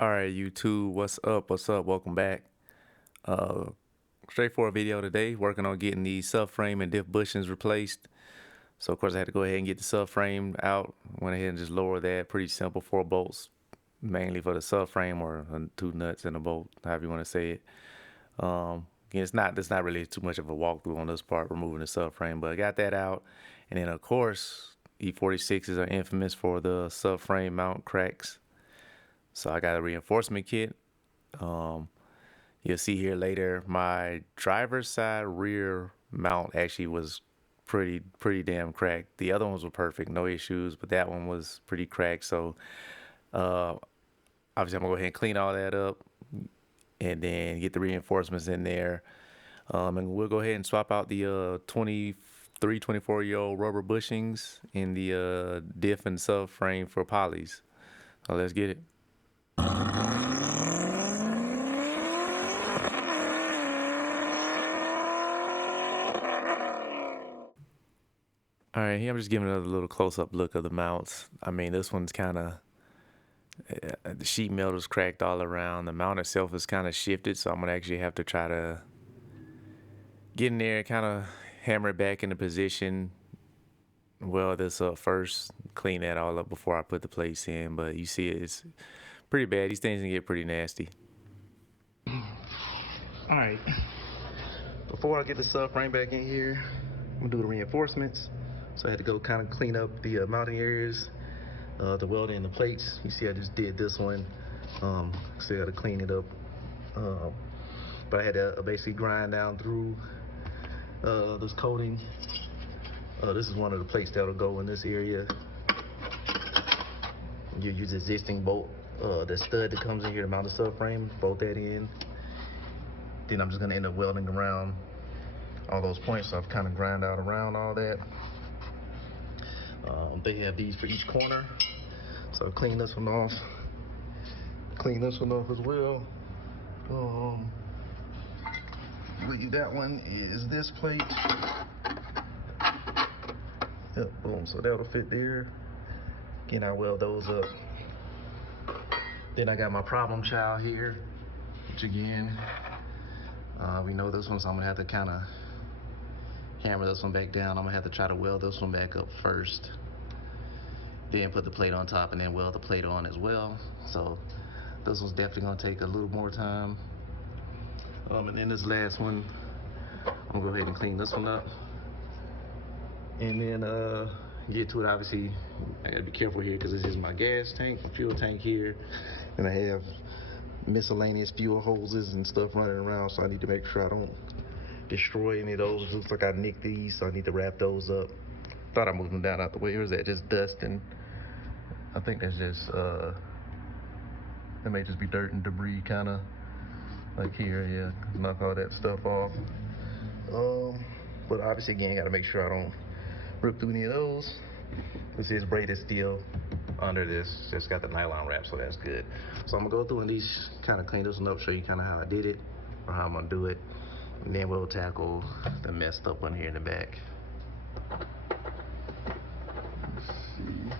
All right, YouTube, what's up? What's up? Welcome back. Uh, Straightforward video today. Working on getting the subframe and diff bushings replaced. So of course I had to go ahead and get the subframe out. Went ahead and just lower that. Pretty simple, 4 bolts, mainly for the subframe or 2 nuts and a bolt, however you want to say it. Again, it's not really too much of a walkthrough on this part, removing the subframe, but I got that out. And then of course E46s are infamous for the subframe mount cracks. So I got a reinforcement kit. You'll see here later, my driver's side rear mount actually was pretty damn cracked. The other ones were perfect, no issues, but that one was pretty cracked. So obviously I'm gonna go ahead and clean all that up and then get the reinforcements in there. And we'll go ahead and swap out the 24-year-old rubber bushings in the diff and subframe for polys. So let's get it. All right, here I'm just giving another little close-up look of the mounts. I mean, this one's kind of, the sheet metal is cracked all around. The mount itself is kind of shifted, so I'm going to actually have to try to get in there, kind of hammer it back into position. Well, this first, clean that all up before I put the plates in, but you see it's pretty bad. These things can get pretty nasty. All right, before I get the subframe back in here, I'm going to do the reinforcements. So I had to go kind of clean up the mounting areas, the welding and the plates. You see I just did this one. Still got to clean it up. But I had to basically grind down through this coating. This is one of the plates that'll go in this area. You use the existing bolt, the stud that comes in here to mount the subframe, bolt that in. Then I'm just going to end up welding around all those points. So I've kind of grind out around all that. They have these for each corner, so I'll clean this one off. Clean this one off as well. That one is this plate. Yep, boom. So that'll fit there. Again, I weld those up. Then I got my problem child here, which again, we know this one, so I'm gonna have to kind of hammer this one back down. I'm gonna have to try to weld this one back up first, then put the plate on top and then weld the plate on as well. So this one's definitely gonna take a little more time. And then this last one, I'm gonna go ahead and clean this one up and then get to it. Obviously I gotta be careful here because this is my gas tank, my fuel tank here, and I have miscellaneous fuel hoses and stuff running around, so I need to make sure I don't destroy any of those. Looks like I nicked these, so I need to wrap those up. Thought I moved them down out the way. Or is that just dust? And I think that's just it may just be dirt and debris, kind of like here. Yeah, knock all that stuff off. But obviously again, got to make sure I don't rip through any of those. This is braided steel under this, just got the nylon wrap, so that's good. So I'm gonna go through and these kind of clean this one up, show you kind of how I did it or how I'm gonna do it. And then we'll tackle the messed up one here in the back. Let's see.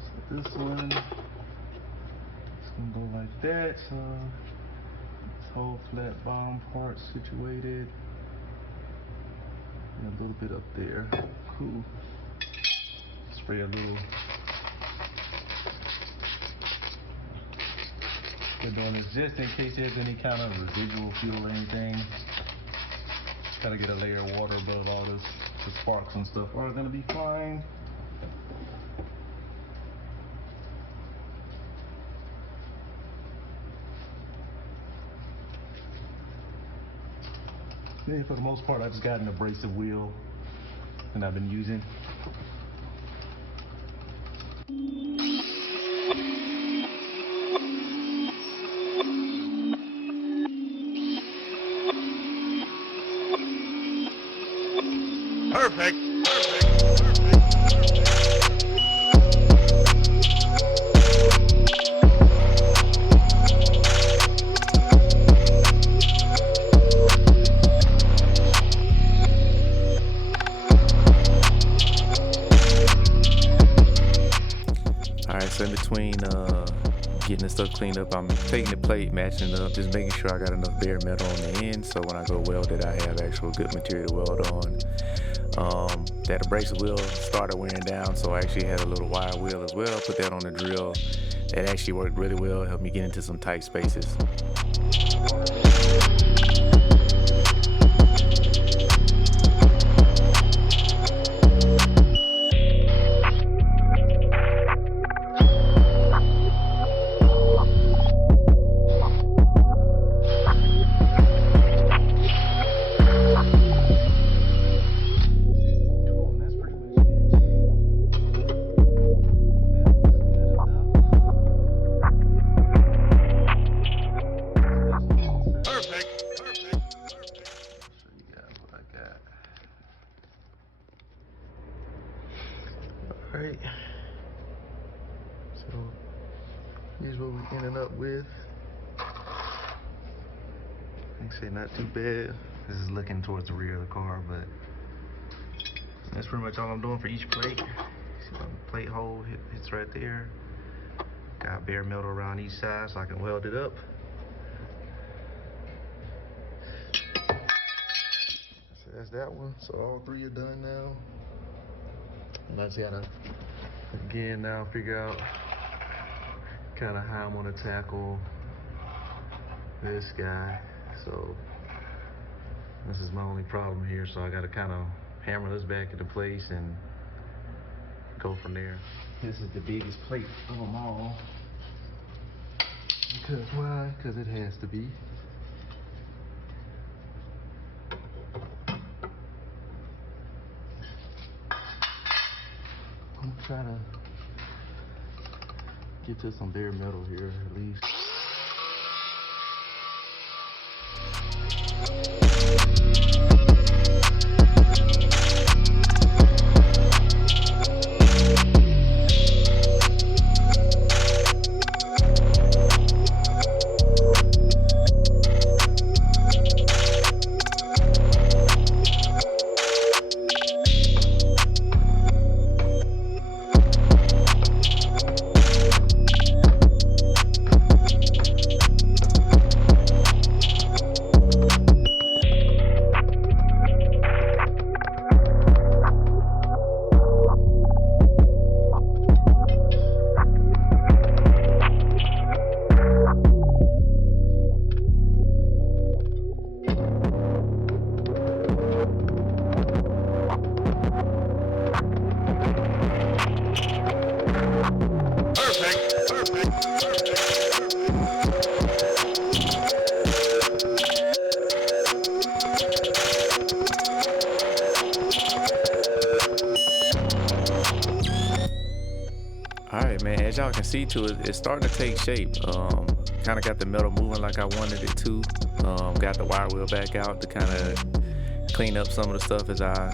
So this one, it's gonna go like that. So this whole flat bottom part situated. And a little bit up there. Cool. Spray a little. We're doing this just in case there's any kind of residual fuel or anything. Just gotta get a layer of water above all this. The sparks and stuff are gonna be fine. Then for the most part, I just got an abrasive wheel that I've been using. Perfect. All right, so in between getting the stuff cleaned up. I'm taking the plate, matching it up, just making sure I got enough bare metal on the end, so when I go weld it, I have actual good material to weld on. That abrasive wheel started wearing down, so I actually had a little wire wheel as well. Put that on the drill. That actually worked really well, helped me get into some tight spaces. Alright, so here's what we ended up with. Like I say, not too bad. This is looking towards the rear of the car, but that's pretty much all I'm doing for each plate. See my plate hole hits right there. Got bare metal around each side so I can weld it up. So that's that one. So all three are done now. Let's gotta again now figure out kind of how I'm gonna tackle this guy. So this is my only problem here, so I gotta kind of hammer this back into place and go from there. This is the biggest plate of them all. Because why? Because it has to be. I'm trying to get to some bare metal here at least. Alright, man, as y'all can see to it, it's starting to take shape. Kind of got the metal moving like I wanted it to. Got the wire wheel back out to kind of clean up some of the stuff as I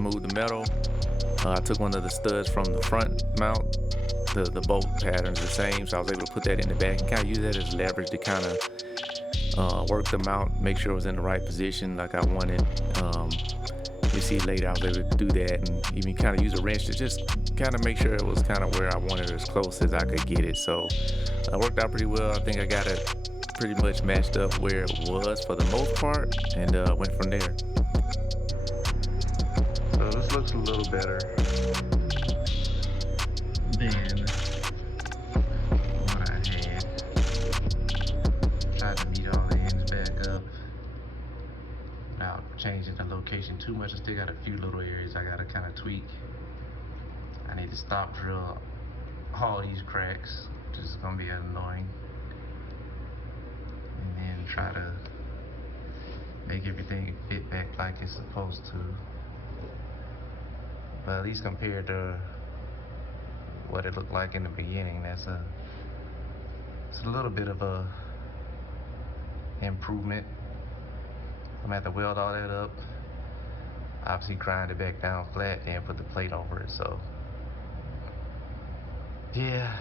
moved the metal. I took one of the studs from the front mount. The bolt pattern's the same, so I was able to put that in the back and kind of use that as leverage to kind of work the mount, make sure it was in the right position like I wanted. You see later I was able to do that and even kind of use a wrench to just kind of make sure it was kind of where I wanted it, as close as I could get it. So it worked out pretty well. I think I got it pretty much matched up where it was for the most part, and went from there. So this looks a little better than what I had. Tried to meet all the ends back up without changing the location too much. I still got a few little areas I gotta kind of tweak. I need to stop drill all these cracks, which is gonna be annoying, and then try to make everything fit back like it's supposed to. But at least compared to what it looked like in the beginning, it's a little bit of a improvement. I'm gonna have to weld all that up, obviously grind it back down flat, and put the plate over it. So yeah,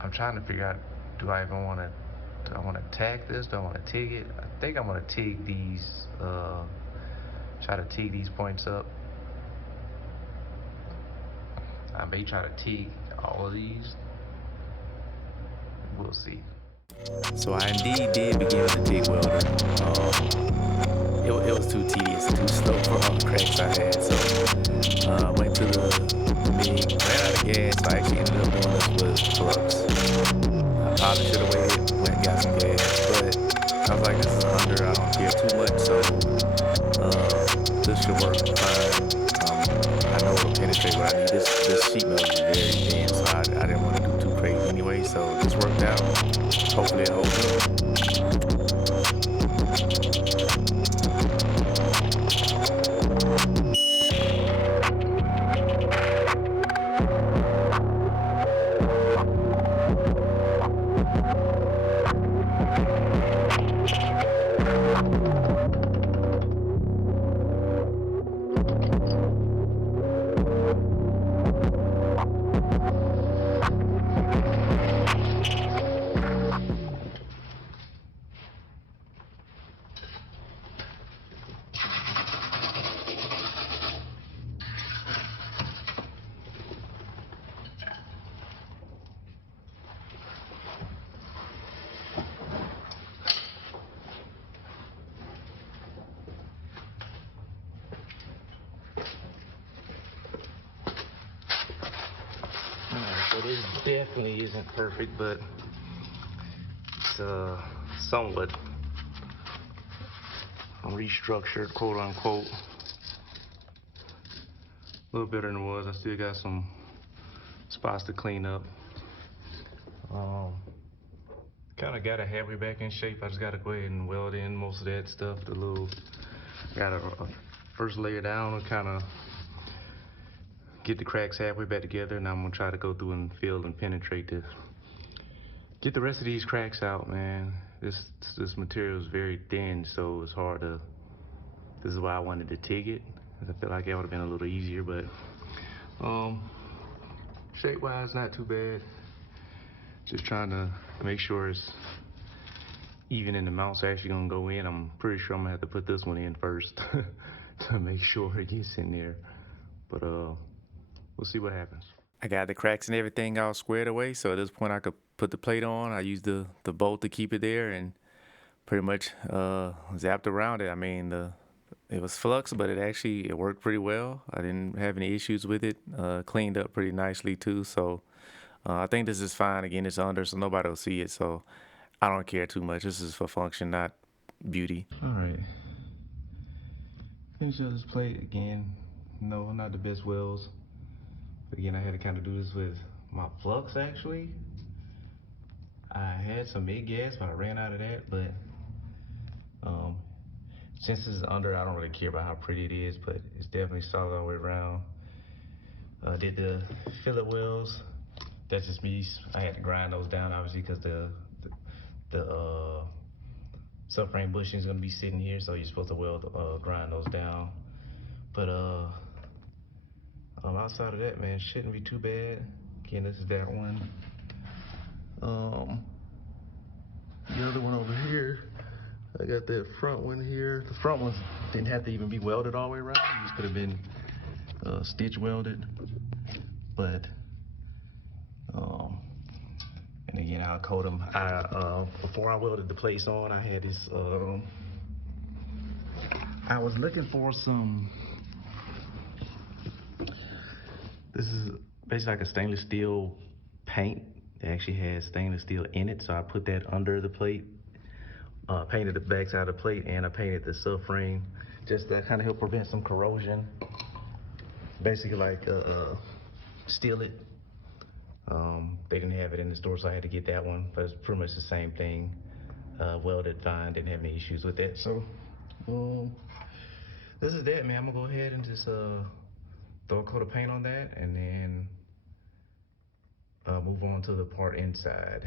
I'm trying to figure out, do I want to tack this? Do I want to TIG it? I think I'm gonna TIG these, try to TIG these points up. I may try to TIG all of these we'll see. So I indeed did begin with the TIG welder. It was too tedious, too slow for all the cracks I had. So went to the MIG, ran out of gas. So I actually ended up doing this with flux. I probably should have waited, went and got some gas, but I was like, this is under, I don't care too much. So this should work fine. I know it'll penetrate what I need. This sheet metal is very thin, so I didn't want to do too crazy anyway. So this worked out. Hopefully it holds up. So this definitely isn't perfect, but it's somewhat restructured, quote unquote. A little better than it was. I still got some spots to clean up. Kind of got it halfway back in shape. I just got to go ahead and weld in most of that stuff. Got a first layer down and kind of get the cracks halfway back together, and I'm gonna try to go through and fill and penetrate this. Get the rest of these cracks out, man. This material is very thin, so it's hard to. This is why I wanted to TIG it. I feel like it would have been a little easier, but shape-wise, not too bad. Just trying to make sure it's even in the mounts actually gonna go in. I'm pretty sure I'm gonna have to put this one in first to make sure it gets in there. But we'll see what happens. I got the cracks and everything all squared away, so at this point I could put the plate on. I used the bolt to keep it there and pretty much zapped around it. I mean, it was flux, but it worked pretty well. I didn't have any issues with it. Cleaned up pretty nicely too, so I think this is fine. Again, it's under, so nobody will see it, so I don't care too much. This is for function, not beauty. All right. Finish up this plate again. No, not the best welds. Again, I had to kind of do this with my flux actually. I had some MIG gas, but I ran out of that. But since this is under, I don't really care about how pretty it is, but it's definitely solid all the way around. Did the fillet welds. That's just me. I had to grind those down obviously because the subframe bushing is gonna be sitting here, so you're supposed to grind those down. But outside of that, man, shouldn't be too bad. Again, this is that one. The other one over here, I got that front one here. The front ones didn't have to even be welded all the way around. These could have been stitch welded, but and again, I'll coat them. Before I welded the place on, I had this. I was looking for some. This is basically like a stainless steel paint. It actually has stainless steel in it, so I put that under the plate. Painted the backside of the plate, and I painted the subframe just to kind of help prevent some corrosion. Basically, like steal it. They didn't have it in the store, so I had to get that one. But it's pretty much the same thing. Welded fine, didn't have any issues with that. So, this is that, man. I'm gonna go ahead and just throw a coat of paint on that, and then move on to the part inside.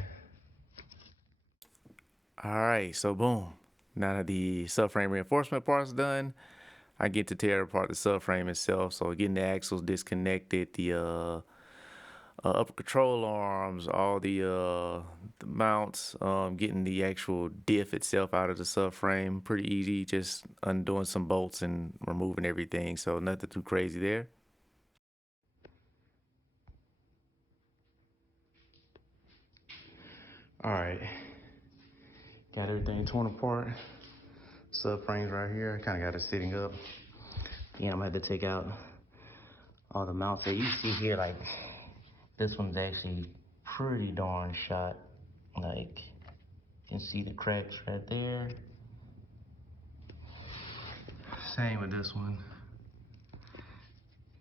All right, so boom. Now that the subframe reinforcement part's done, I get to tear apart the subframe itself. So getting the axles disconnected, the upper control arms, all the mounts, getting the actual diff itself out of the subframe, pretty easy. Just undoing some bolts and removing everything. So nothing too crazy there. All right, got everything torn apart. Subframes right here. I kind of got it sitting up. Yeah, I'm gonna have to take out all the mounts that you see here. Like, this one's actually pretty darn shot. Like, you can see the cracks right there. Same with this one.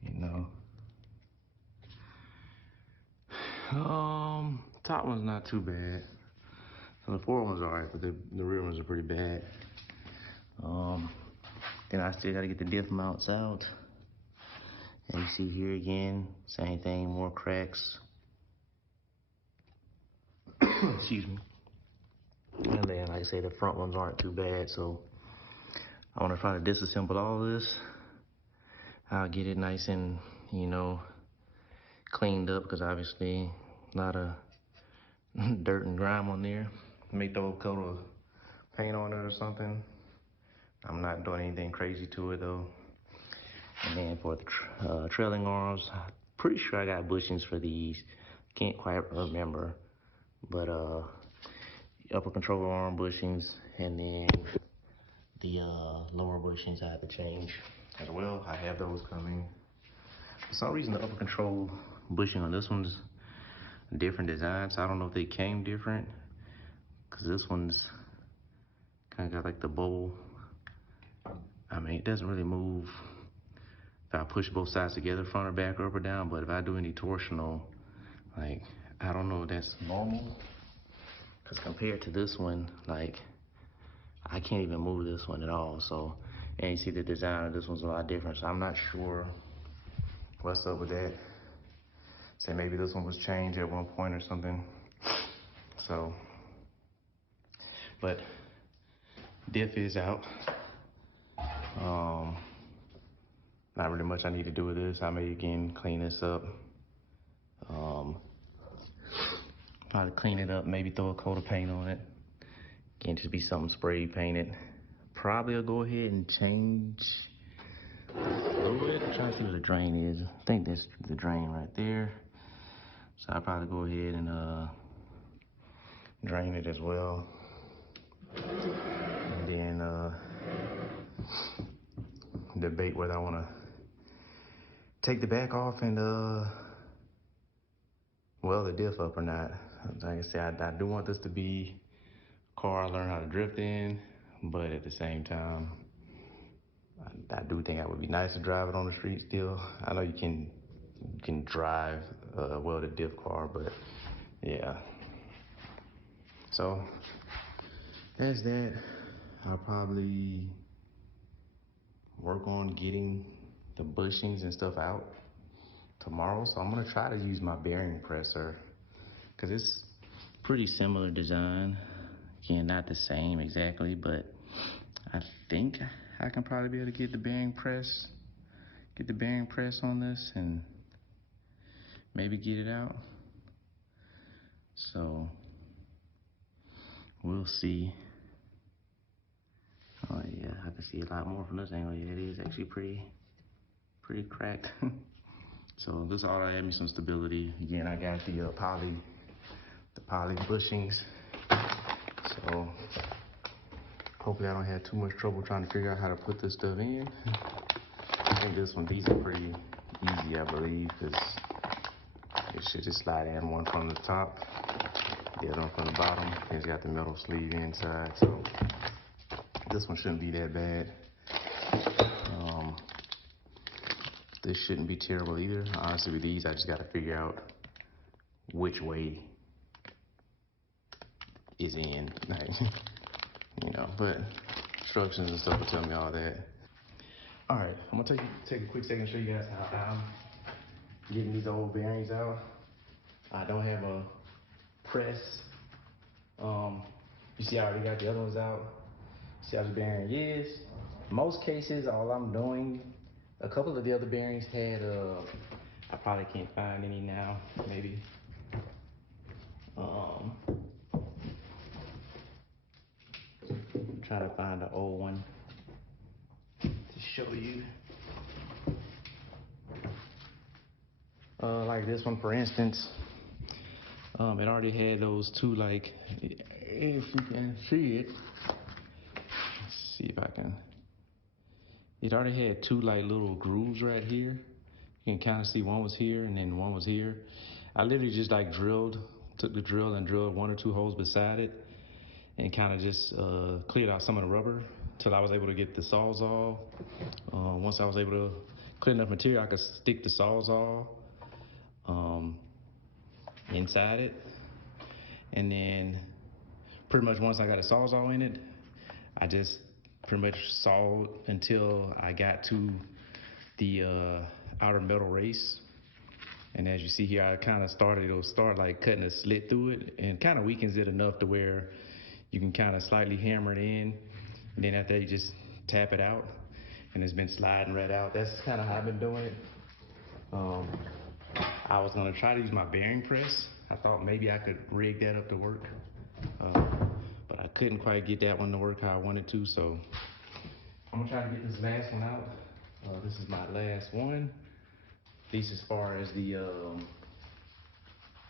You know. Top one's not too bad. So the forward one's alright, but the rear ones are pretty bad. Then I still gotta get the diff mounts out. And you see here again, same thing, more cracks. Excuse me. And then, like I say, the front ones aren't too bad, so I wanna try to disassemble all this. I'll get it nice and, you know, cleaned up, because obviously a lot of dirt and grime on there. Make throw a coat of paint on it or something. I'm not doing anything crazy to it though. And then for the trailing arms, I'm pretty sure I got bushings for these. Can't quite remember, but upper control arm bushings, and then the lower bushings I have to change as well. I have those coming. For some reason, the upper control bushing on this one's a different design, so I don't know if they came different, because this one's kind of got like the bowl. I mean, it doesn't really move if I push both sides together, front or back, up or down, but if I do any torsional, like, I don't know if that's normal, because compared to this one, like, I can't even move this one at all. So, and you see the design of this one's a lot different, so I'm not sure what's up with that. Say maybe this one was changed at one point or something. So, but diff is out. Not really much I need to do with this. I may again clean this up. Probably clean it up, maybe throw a coat of paint on it. Can't just be something spray painted. Probably I'll go ahead and change the fluid. Try to see what the drain is. I think that's the drain right there. So I'll probably go ahead and drain it as well. And then debate whether I want to take the back off and weld the diff up or not. Like I said, I do want this to be a car I learn how to drift in, but at the same time, I do think it would be nice to drive it on the street still. I know you can drive a welded diff car, but yeah. So that's that. I'll probably work on getting the bushings and stuff out tomorrow. So I'm gonna try to use my bearing presser, because it's pretty similar design. Again, not the same exactly, but I think I can probably be able to get the bearing press on this and maybe get it out. So we'll see. Oh yeah, I can see a lot more from this angle. Yeah, it is actually pretty cracked. So this ought to add me some stability. Again, I got the poly bushings. So hopefully I don't have too much trouble trying to figure out how to put this stuff in. I think these are pretty easy, I believe, because it should just slide in, one from the top, the other one from the bottom. And it's got the metal sleeve inside, so this one shouldn't be that bad. This shouldn't be terrible either. Honestly, with these, I just got to figure out which way is in, like, you know, but instructions and stuff will tell me all that. All right, I'm gonna take a quick second and show you guys how I'm getting these old bearings out. I don't have a press. You see I already got the other ones out. See how the bearing is. Most cases, all I'm doing, a couple of the other bearings had, I probably can't find any now, maybe. Try to find an old one to show you. Like this one, for instance. It already had those two, like, if you can see it, let's see if I can. It already had two like little grooves right here. You can kind of see one was here and then one was here. I literally just like took the drill and drilled one or two holes beside it and kind of just cleared out some of the rubber till I was able to get the Sawzall. Once I was able to clear enough material, I could stick the Sawzall inside it. And then pretty much once I got a Sawzall in it, I just pretty much sawed until I got to the outer metal race. And as you see here, I kind of it'll start like cutting a slit through it and kind of weakens it enough to where you can kind of slightly hammer it in. And then after that, you just tap it out and it's been sliding right out. That's kind of how I've been doing it. I was gonna try to use my bearing press. I thought maybe I could rig that up to work. But I couldn't quite get that one to work how I wanted to, so I'm gonna try to get this last one out. This is my last one, at least as far as the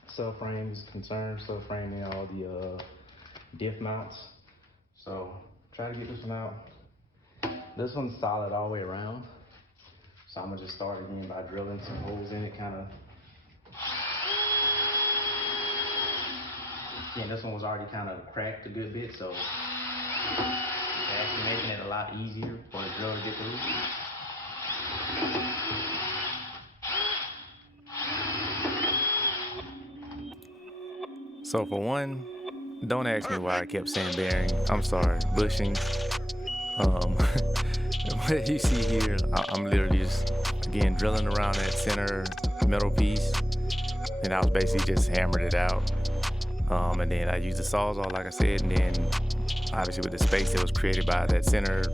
subframe is concerned, subframe and all the diff mounts. So try to get this one out. This one's solid all the way around, so I'm gonna just start again by drilling some holes in it, kind of. Yeah, this one was already kind of cracked a good bit, so it's actually making it a lot easier for the drill to get through. So for one, don't ask me why I kept saying bearing. I'm sorry, bushings. What you see here, I'm literally just, again, drilling around that center metal piece, and I was basically just hammered it out. And then I used the Sawzall, like I said, and then obviously with the space that was created by that center,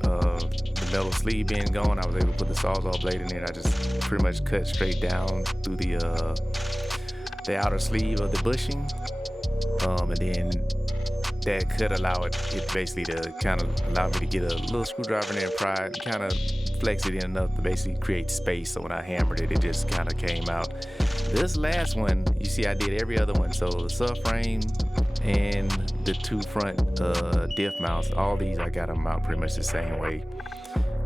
the metal sleeve being gone, I was able to put the Sawzall blade in there. I just pretty much cut straight down through the outer sleeve of the bushing, and then that could allow it basically to kind of allow me to get a little screwdriver in there and pry it, kind of flex it in enough to basically create space. So when I hammered it, it just kind of came out. This last one, you see I did every other one. So the subframe and the two front diff mounts, all these I got them out pretty much the same way.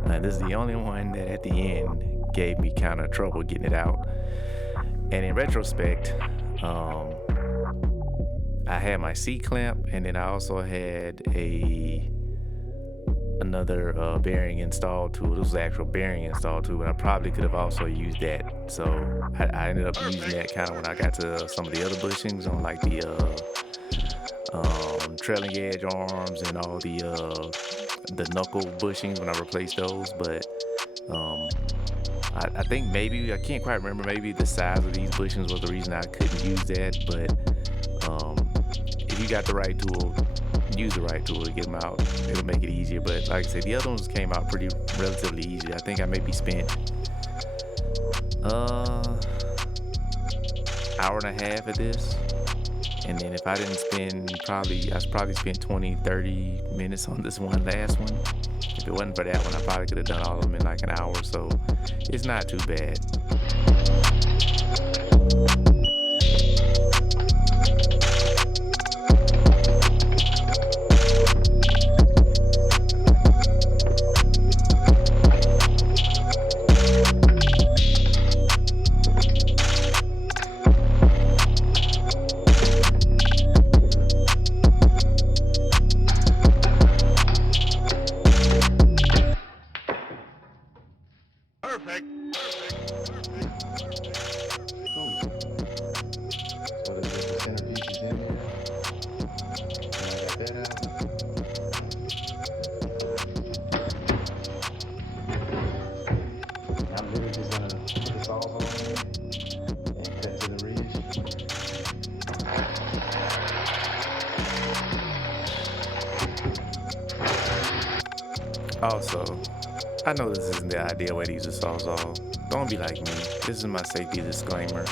This is the only one that at the end gave me kind of trouble getting it out. And in retrospect, I had my C-clamp, and then I also had another bearing installed too. This was the actual bearing installed too, and I probably could have also used that. So I ended up using that kind of when I got to some of the other bushings on like the trailing edge arms and all the knuckle bushings when I replaced those. But I think maybe, I can't quite remember, maybe the size of these bushings was the reason I couldn't use that. But if you got the right tool, use the right tool to get them out. It'll make it easier. But like I said, the other ones came out relatively easy. I think I maybe spent hour and a half at this. And then if I didn't spend I probably spent 20-30 minutes on this one last one. If it wasn't for that one, I probably could have done all of them in like an hour or so. It's not too bad. Also, I know this isn't the ideal way to use a Sawzall. Don't be like me. This is my safety disclaimer.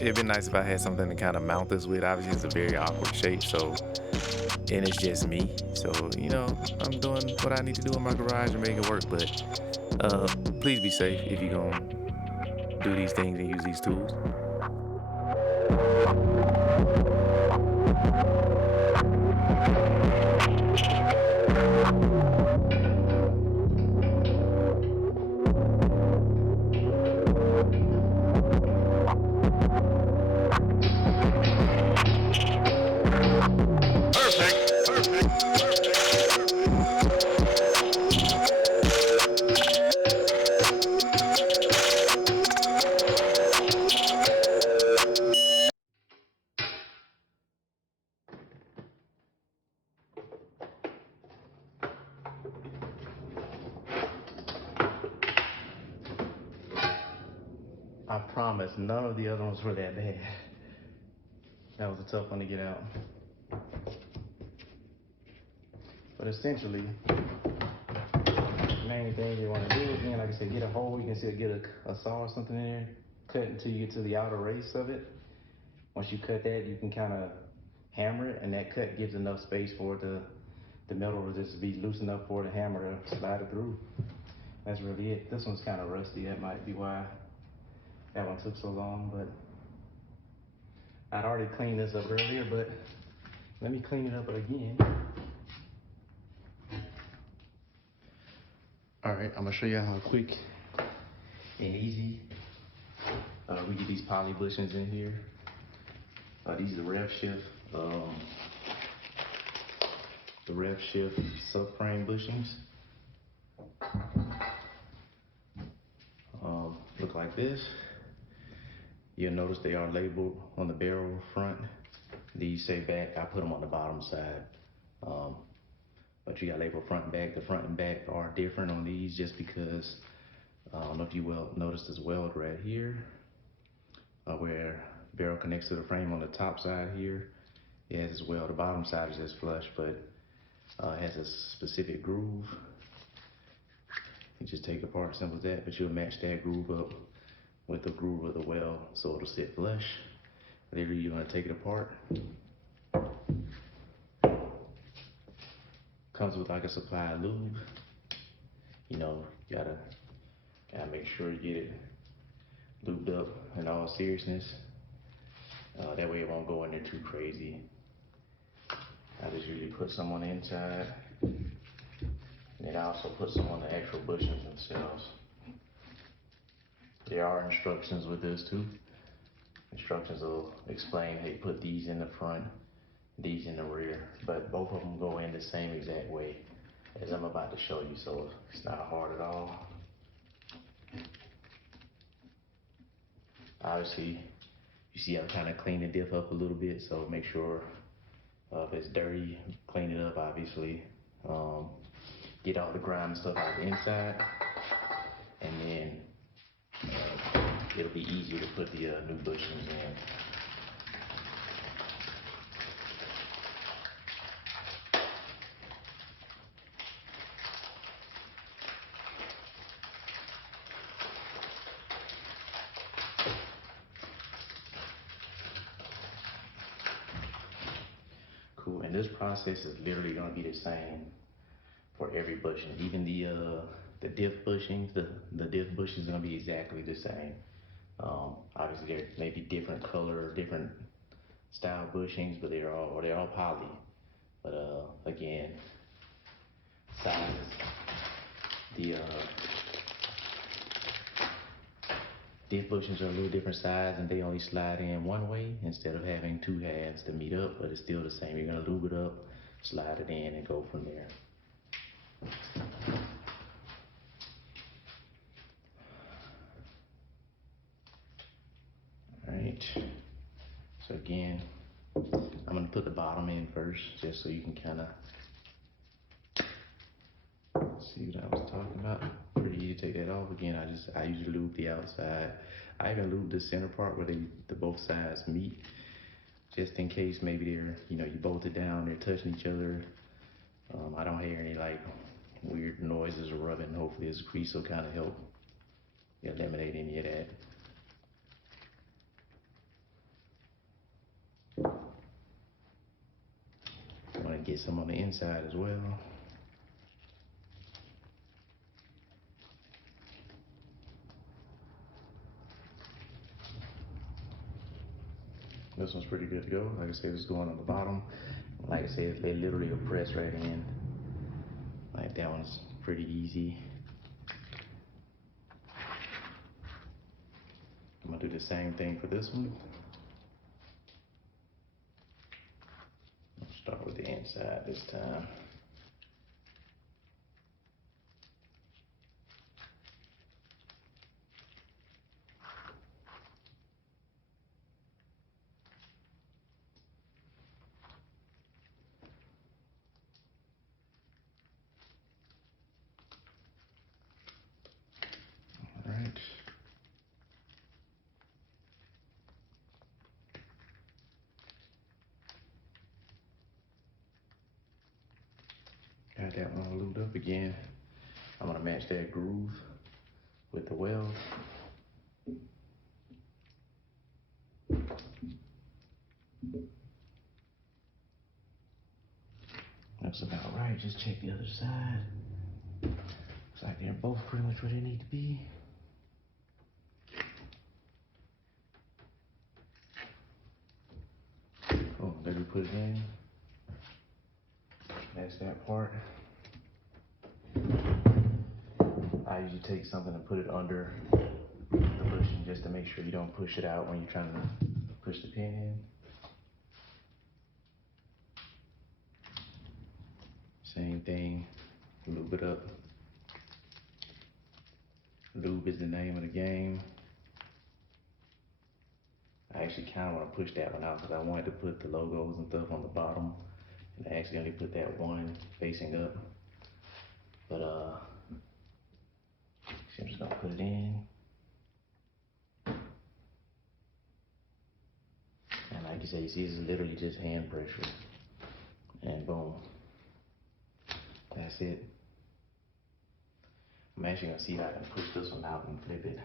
It'd be nice if I had something to kind of mount this with. Obviously, it's a very awkward shape, and it's just me. So, I'm doing what I need to do in my garage and make it work. But please be safe if you're going to do these things and use these tools. I promise none of the other ones were that bad. That was a tough one to get out. But essentially, the main thing you want to do again, like I said, get a hole. You can still get a saw or something in there, cut until you get to the outer race of it. Once you cut that, you can kind of hammer it, and that cut gives enough space for the metal to just be loosened up for the hammer to slide it through. That's really it. This one's kind of rusty. That might be why that one took so long, but I'd already cleaned this up earlier, but let me clean it up again. All right, I'm gonna show you how quick and easy we get these poly bushings in here. These are the rev shift subframe bushings. Look like this. You'll notice they are labeled on the barrel front. These say back. I put them on the bottom side. But you got labeled front and back. The front and back are different on these just because I don't know if you will notice this weld right here where the barrel connects to the frame on the top side here. It has this weld. The bottom side is just flush, but it has a specific groove. You just take it apart, simple as that, but you'll match that groove up with the groove of the weld so it'll sit flush. Later you're gonna take it apart. Comes with like a supply of lube. You know, you gotta make sure you get it lubed up in all seriousness. That way it won't go in there too crazy. I just usually put some on the inside. And then I also put some on the actual bushings themselves. There are instructions with this too. Instructions will explain, hey, put these in the front, these in the rear, but both of them go in the same exact way as I'm about to show you, so it's not hard at all. Obviously, you see I'm kind of clean the diff up a little bit, so make sure if it's dirty, clean it up, obviously. Get all the grime and stuff out the inside, and then it'll be easier to put the new bushings in. Cool, and this process is literally gonna be the same for every bushing. Even the diff bushings, the diff bushings is gonna be exactly the same. Obviously there may be different color, different style bushings, but they're all poly. But again, size, the diff bushings are a little different size and they only slide in one way instead of having two halves to meet up, but it's still the same. You're gonna lube it up, slide it in, and go from there. Alright, so again, I'm gonna put the bottom in first just so you can kind of see what I was talking about. Pretty easy to take that off. Again, I usually lube the outside. I even lube the center part where the both sides meet, just in case maybe they're, you bolt it down, they're touching each other. I don't hear any like weird noises or rubbing. Hopefully this grease will kind of help eliminate any of that. I want to get some on the inside as well. This one's pretty good to go. Like I said, it's going on the bottom. Like I said, they literally will press right in. Like that one's pretty easy. I'm gonna do the same thing for this one. I'll start with the inside this time. All right. Got that one lubed up again. I'm gonna match that groove with the weld. That's about right. Just check the other side. Looks like they're both pretty much where they need to be. Oh, let me put it in. That's that part. I usually take something and put it under the bushing just to make sure you don't push it out when you're trying to push the pin in. Same thing, lube it up. Lube is the name of the game. I actually kind of want to push that one out because I wanted to put the logos and stuff on the bottom, and I accidentally put that one facing up. But so I'm just gonna put it in. And like you say, you see, this is literally just hand pressure, and boom, that's it. I'm actually gonna see if I can push this one out and flip it.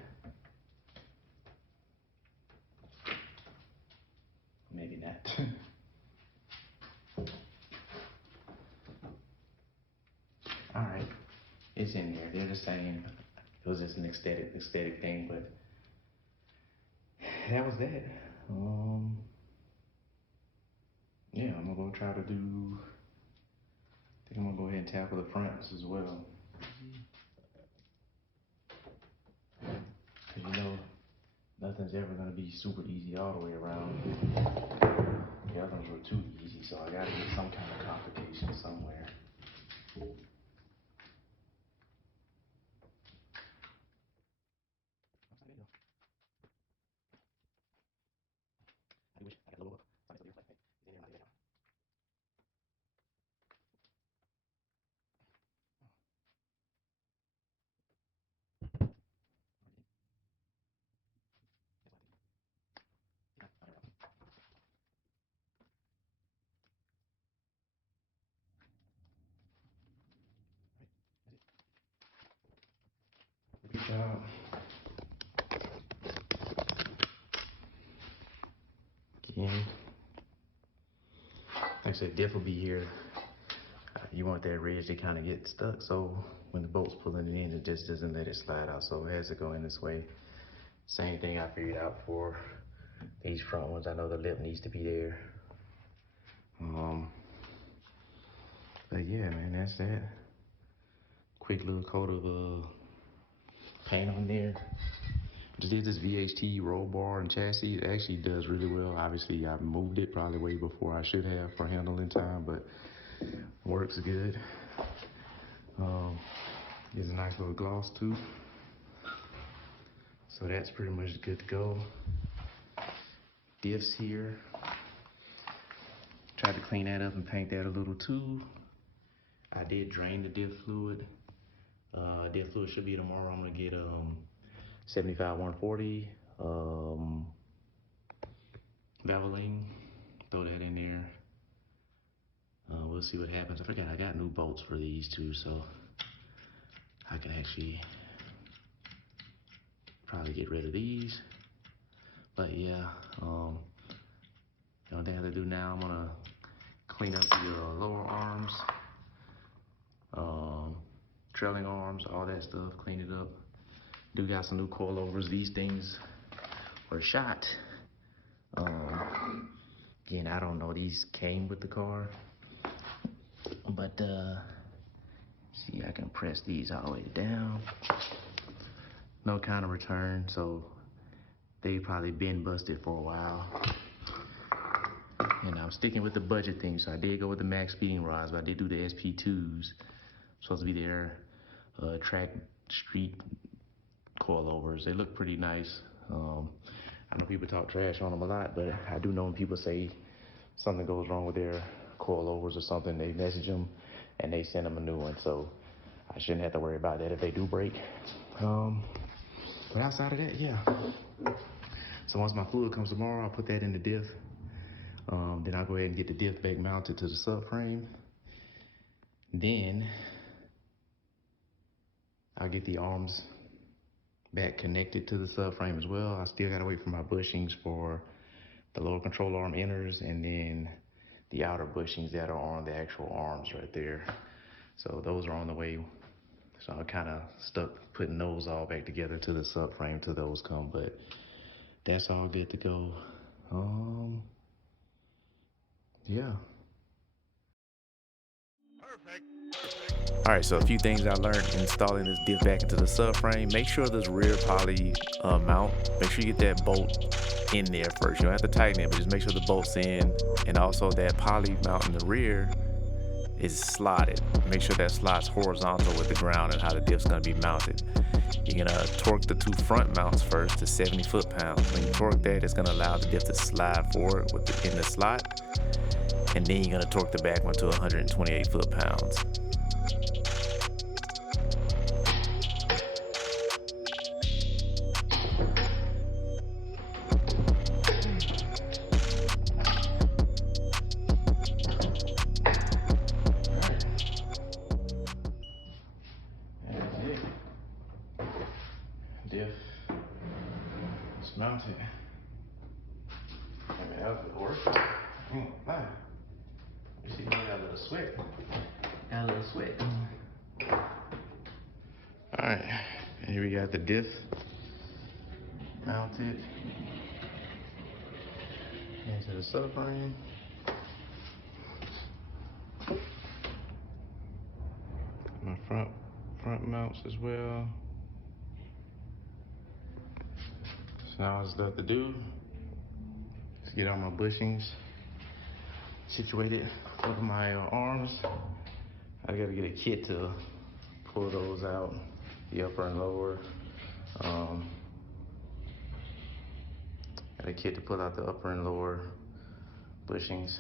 Maybe not. All right, it's in there. They're just saying it was just an aesthetic thing, but that was that. Yeah, I'm gonna go try to do. I think I'm gonna go ahead and tackle the fronts as well. Cause you know, nothing's ever gonna be super easy all the way around. The other ones were too easy, so I gotta get some kind of complication somewhere. I wish I got a logo. Something so it's in there, not Good job. Again. Like I said, diff will be here. You want that ridge to kind of get stuck, so when the boat's pulling it in, it just doesn't let it slide out. So it has to go in this way. Same thing I figured out for these front ones. I know the lip needs to be there. But yeah, man, that's that. Quick little coat of paint on there. Just did this VHT roll bar and chassis. It actually does really well. Obviously, I moved it probably way before I should have for handling time, but works good. Gives a nice little gloss too. So that's pretty much good to go. Diffs here. Tried to clean that up and paint that a little too. I did drain the diff fluid. Diff fluid should be tomorrow. I'm gonna get 75 140 Vaseline. Throw that in there. We'll see what happens. I forgot I got new bolts for these too, so I can actually probably get rid of these. But yeah, the only thing I have to do now, I'm gonna clean up the lower arms, trailing arms, all that stuff, clean it up. Do got some new coilovers. These things were shot. Again, I don't know, these came with the car. But see, I can press these all the way down. No kind of return, so they probably been busted for a while. And I'm sticking with the budget thing, so I did go with the max speeding rods, but I did do the SP2s. Supposed to be their track street coilovers. They look pretty nice. I know people talk trash on them a lot, but I do know when people say something goes wrong with their coilovers or something, they message them and they send them a new one. So I shouldn't have to worry about that if they do break. But outside of that, yeah. So once my fluid comes tomorrow, I'll put that in the diff. Then I'll go ahead and get the diff back mounted to the subframe. Then I'll get the arms back connected to the subframe as well. I still gotta wait for my bushings for the lower control arm inners and then the outer bushings that are on the actual arms right there. So those are on the way. So I'm kind of stuck putting those all back together to the subframe till those come, but that's all good to go. Yeah. All right, so a few things I learned installing this diff back into the subframe. Make sure this rear poly mount, make sure you get that bolt in there first. You don't have to tighten it, but just make sure the bolt's in. And also that poly mount in the rear is slotted. Make sure that slot's horizontal with the ground and how the diff's gonna be mounted. You're gonna torque the two front mounts first to 70 foot-pounds. When you torque that, it's gonna allow the diff to slide forward in the slot. And then you're gonna torque the back one to 128 foot-pounds. Diff is mounted. I mean, that was good work. Wow. You see, I got a little sweat. Got a little sweat. All right, here we got the diff mounted into the subframe. My front mounts as well. So now what's left to do is get all my bushings situated over my arms. I gotta get a kit to pull those out, the upper and lower. Got a kit to pull out the upper and lower bushings.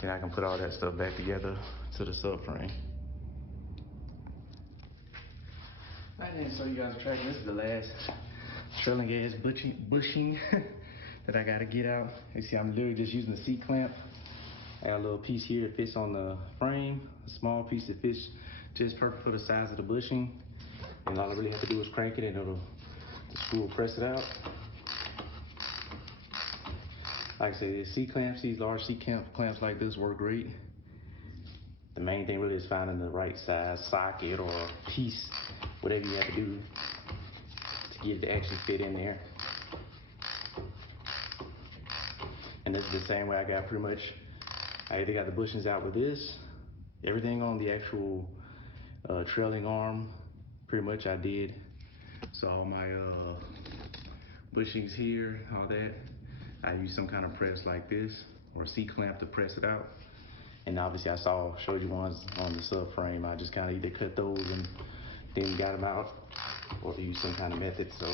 Then I can put all that stuff back together to the subframe. I didn't show you guys the track. This is the last trailing gas bushing that I gotta get out. You see, I'm literally just using the C-clamp. I got a little piece here that fits on the frame, a small piece that fits just perfect for the size of the bushing. And all I really have to do is crank it and the screw will press it out. Like I said, the C-clamps, these large C-clamps like this work great. The main thing really is finding the right size socket or piece, whatever you have to do to get it to actually fit in there. And this is the same way I got pretty much, I either got the bushings out with this, everything on the actual trailing arm, pretty much I did. So all my bushings here, all that, I use some kind of press like this or a C-clamp to press it out. And obviously I showed you ones on the subframe. I just kind of either cut those and then got them out or use some kind of method. So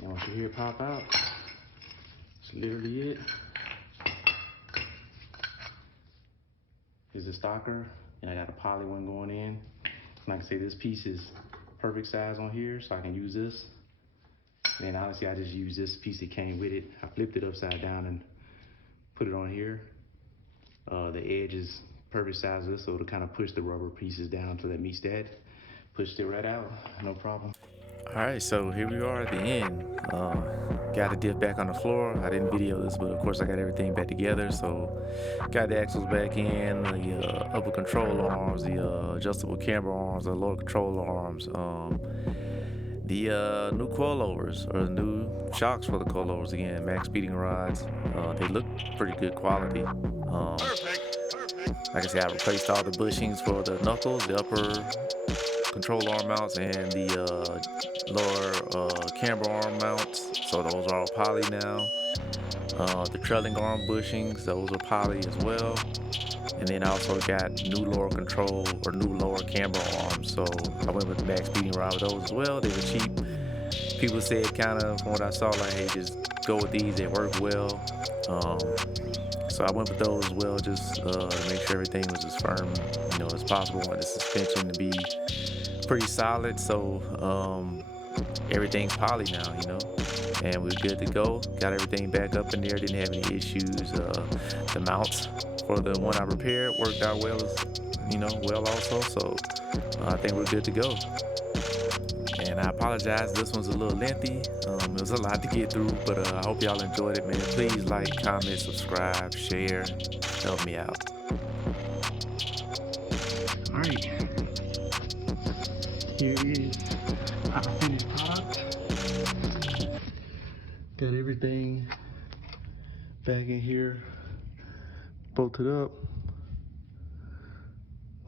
once you hear it pop out, it's literally it. Here's the stocker, and I got a poly one going in. Like I say, this piece is perfect size on here, so I can use this. And honestly, I just used this piece that came with it. I flipped it upside down and put it on here. The edge is perfect size of this, so it'll kind of push the rubber pieces down till it meets that. Pushed it right out, no problem. All right, so here we are at the end. Got the diff back on the floor. I didn't video this, but of course I got everything back together. So got the axles back in, the upper control arms, the adjustable camber arms, the lower control arms. The new coilovers, or the new shocks for the coilovers again, max speeding rods. They look pretty good quality. Like I said, I replaced all the bushings for the knuckles, the upper control arm mounts, and the lower camber arm mounts. So those are all poly now. The trailing arm bushings, those are poly as well. And then I also got new lower control or new lower camber arms. So I went with the max speeding rod with those as well. They were cheap. People said kind of from what I saw, like, hey, just go with these. They work well. So I went with those as well, just to make sure everything was as firm, as possible. I want the suspension to be pretty solid. So everything's poly now, and we're good to go. Got everything back up in there. Didn't have any issues. The mounts for the one I repaired worked out well well also. So I think we're good to go. And I apologize, this one's a little lengthy. It was a lot to get through, but I hope y'all enjoyed it, man. Please like, comment, subscribe, share, help me out. All right, here is our finished product. Got everything back in here, bolted up.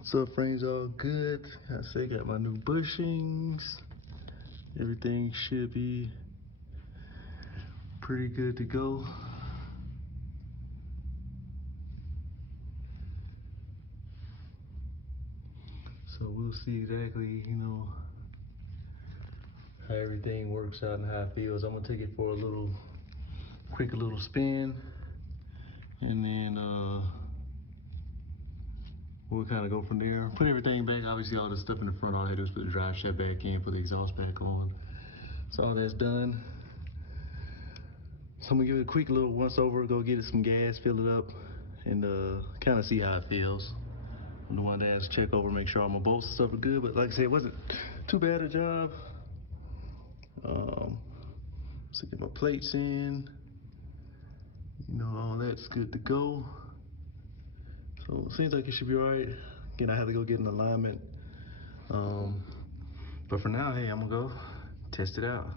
Subframe's all good. I say got my new bushings. Everything should be pretty good to go. So we'll see exactly, how everything works out and how it feels. I'm gonna take it for a quick little spin, and then we'll kind of go from there. Put everything back. Obviously, all the stuff in the front, all I had to do was put the drive shaft back in, put the exhaust back on. So all that's done. So I'm gonna give it a quick little once over, go get it some gas, fill it up, and kind of see how it feels. I'm the one that has to check over, make sure all my bolts and stuff are good. But like I said, it wasn't too bad a job. So get my plates in. All that's good to go. So it seems like it should be all right. Again, I have to go get an alignment. But for now, hey, I'm gonna go test it out.